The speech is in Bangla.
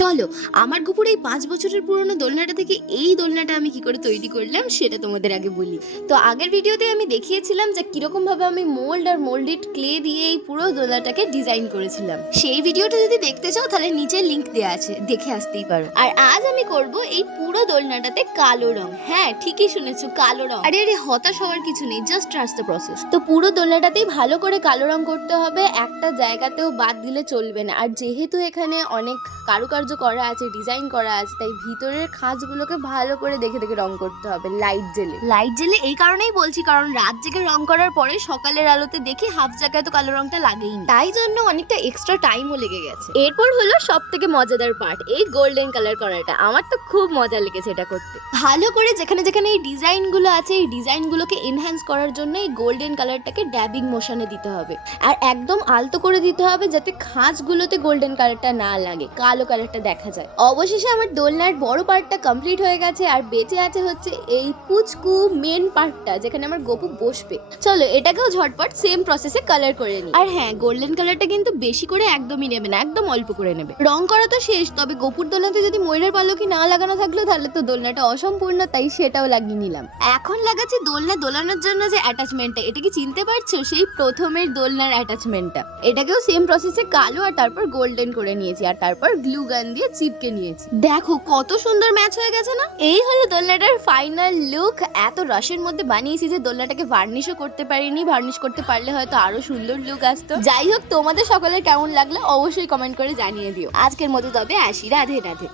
চলো আমার গোপুর এই 5 বছরের পুরনো দোলনাটা থেকে এই দোলনাটা আমি কি করে তৈরি করলাম সেটা তোমাদের আগে বলি। তো আগের ভিডিওতে আমি দেখিয়েছিলাম যে কিরকম ভাবে আমি মোল্ড আর মোল্ডেড ক্লে দিয়ে এই পুরো দোলনাটাকে ডিজাইন করেছিলাম। সেই ভিডিওটা যদি দেখতে চাও তাহলে নিচে লিংক দেওয়া আছে, দেখে আসতেই পারো। আর আজ আমি করব এই পুরো দোলনাটাতে কালো রং। হ্যাঁ ঠিকই শুনেছো, কালো রং। আরে হতাশ হওয়ার কিছু নেই, জাস্ট ট্রাস্ট দ্য প্রসেস। তো পুরো দোলনাটাতেই ভালো করে কালো রং করতে হবে, একটা জায়গাতেও বাদ দিলে চলবে না। আর যেহেতু এখানে অনেক কারুকার্য করা আছে, ডিজাইন করা আছে, তাই ভিতরের খাঁজগুলোকে ভালো করে দেখে দেখে রং করতে হবে লাইট জেলে। এই কারণেই বলছি, কারণ রাত জেগে রং করার পরে সকালের আলোতে দেখি হাফ জায়গায় তো কালো রংটা লাগেই, তাই জন্য অনেকটা এক্সট্রা টাইমও লেগে গেছে। এরপর হলো সব থেকে মজাদার পার্ট, এই গোল্ডেন কালার করাটা। আমার তো খুব মজা লেগেছে এটা করতে। ভালো করে যেখানে যেখানে এই ডিজাইনগুলো আছে, এই ডিজাইনগুলোকে এনহ্যান্স করার জন্য এই গোল্ডেন কালারটাকে ড্যাবিং মোশনে দিতে হবে। আর একদম আলতো করে দিতে হবে যাতে খাঁজগুলোতে গোল্ডেন কালারটা না লাগে, কালো কালারটা দেখা যায়। অবশেষে আমার দোলনার বড় পার্টটা কমপ্লিট হয়ে গেছে, আর বেঁচে আছে হচ্ছে এই পুচকু মেন পার্টটা যেখানে আমার গপু বসবে। চলো এটাকেও ঝটপট সেম প্রসেসে কালার করে নিই। আর হ্যাঁ, গোল্ডেন কালারটা কিন্তু বেশি করে একদমই নেবে না, একদম অল্প করে নেবে। রং করা তো শেষ, তবে গপুর দোলনাতে যদি ময়ূরের পালকি না লাগানো থাকলো তাহলে তো দোলনাটা অসম্পূর্ণ, তাই সেটাও লাগিয়ে নিলাম। এখন লাগাচ্ছি দোলনা দোলানোর জন্য যে অ্যাটাচমেন্টটা, এটা কি চিনতে পারছো? সেই প্রথমের দোলনার অ্যাটাচমেন্টটা। এটাকেও সেম প্রসেসে কালো আর তারপর গোল্ডেন করে নিয়েছি, আর তারপর গ্লু গান দিয়ে চিপকে নিয়েছি। দেখো কত সুন্দর ম্যাচ হয়ে গেছে না? এই হলো দোলনাটার ফাইনাল লুক। এত রসের মধ্যে বানিয়েছি যে দোলনাটাকে ভার্নিশও করতে পারিনি। ভার্নিশ করতে পারলে হয়তো আরো সুন্দর লুক আসতো। যাই হোক, তোমাদের সকলের কেমন লাগলো অবশ্যই কমেন্ট করে জানিয়ে দিও। আজকের মতো তবে আসি, রাধে রাধে।